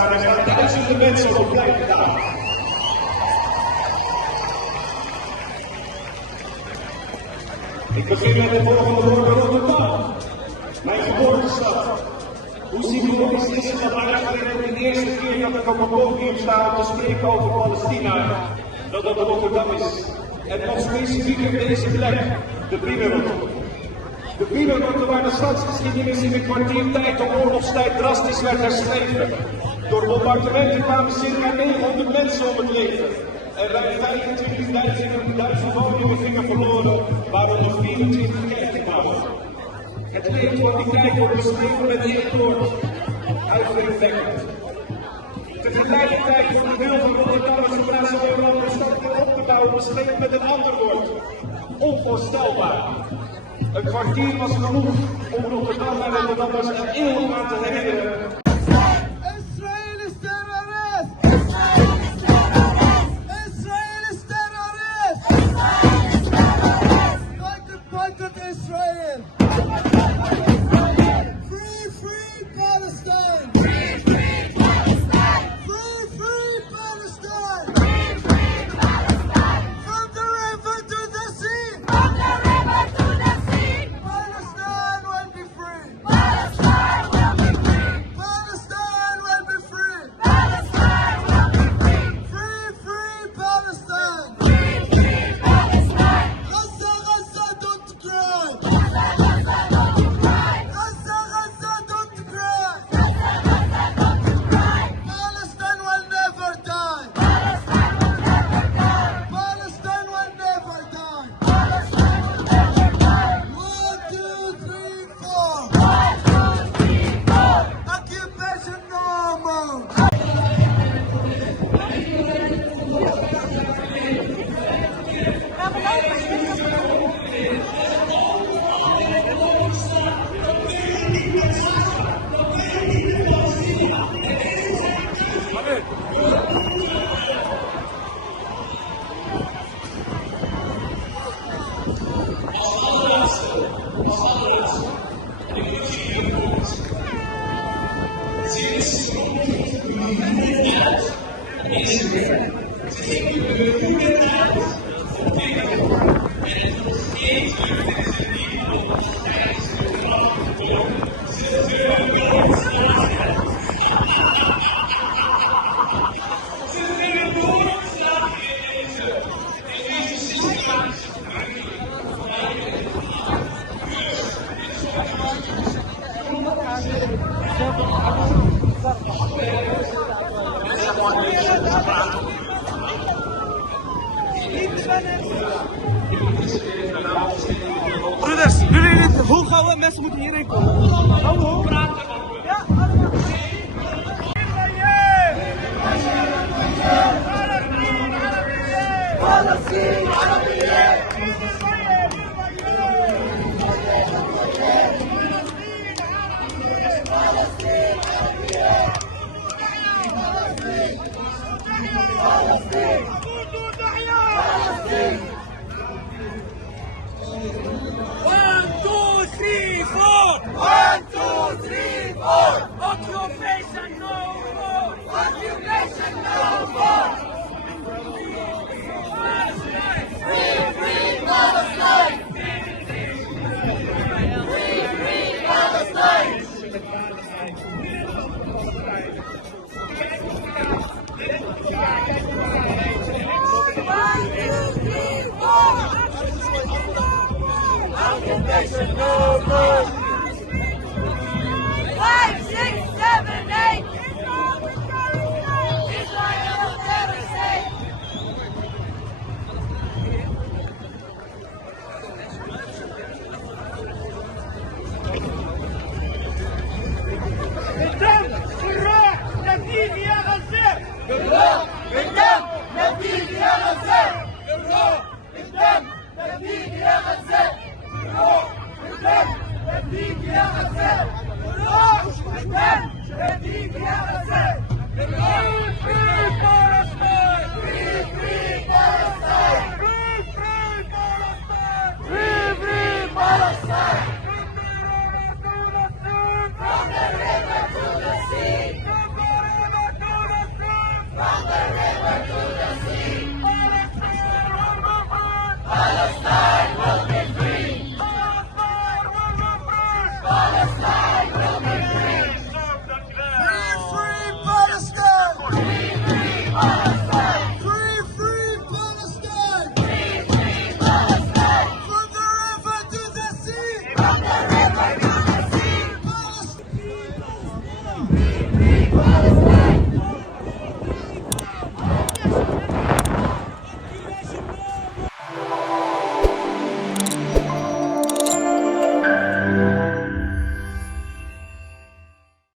staan. Er staan duizenden mensen op het plein vandaan. Ik begin met de volgende woorden Rotterdam. Mijn geboortestad. Hoe symbolisch is het dat eigenlijk de eerste keer dat ik op een podium sta om te spreken over Palestina, dat dat Rotterdam is. En nog specifieker deze plek, de Binnenrotte. De Binnenrotte waar de stadsgeschiedenis in een kwartiertijd de oorlogstijd drastisch werd herschreven. Door bombardementen kwamen circa 900 mensen om het leven. En ruim 25.000 woningen gingen verloren, waaronder 24 kerkgebouwen. Het leed van die tijd wordt beschreven met één woord: huiveringwekkend. Tegelijkertijd wordt het deel van Rotterdam zodra ze Europa de stad weer op te bouwen beschreven met een ander woord: onvoorstelbaar. Een kwartier was genoeg om Rotterdam en Rotterdammers een eeuw aan te herinneren. Broeders, jullie niet hoog houden, mensen moeten hierheen komen. Hou hoog. Ja, allemaal. Occupation no more! Occupation no more! Free, free Palestine! Free, free Palestine! Occupation no more!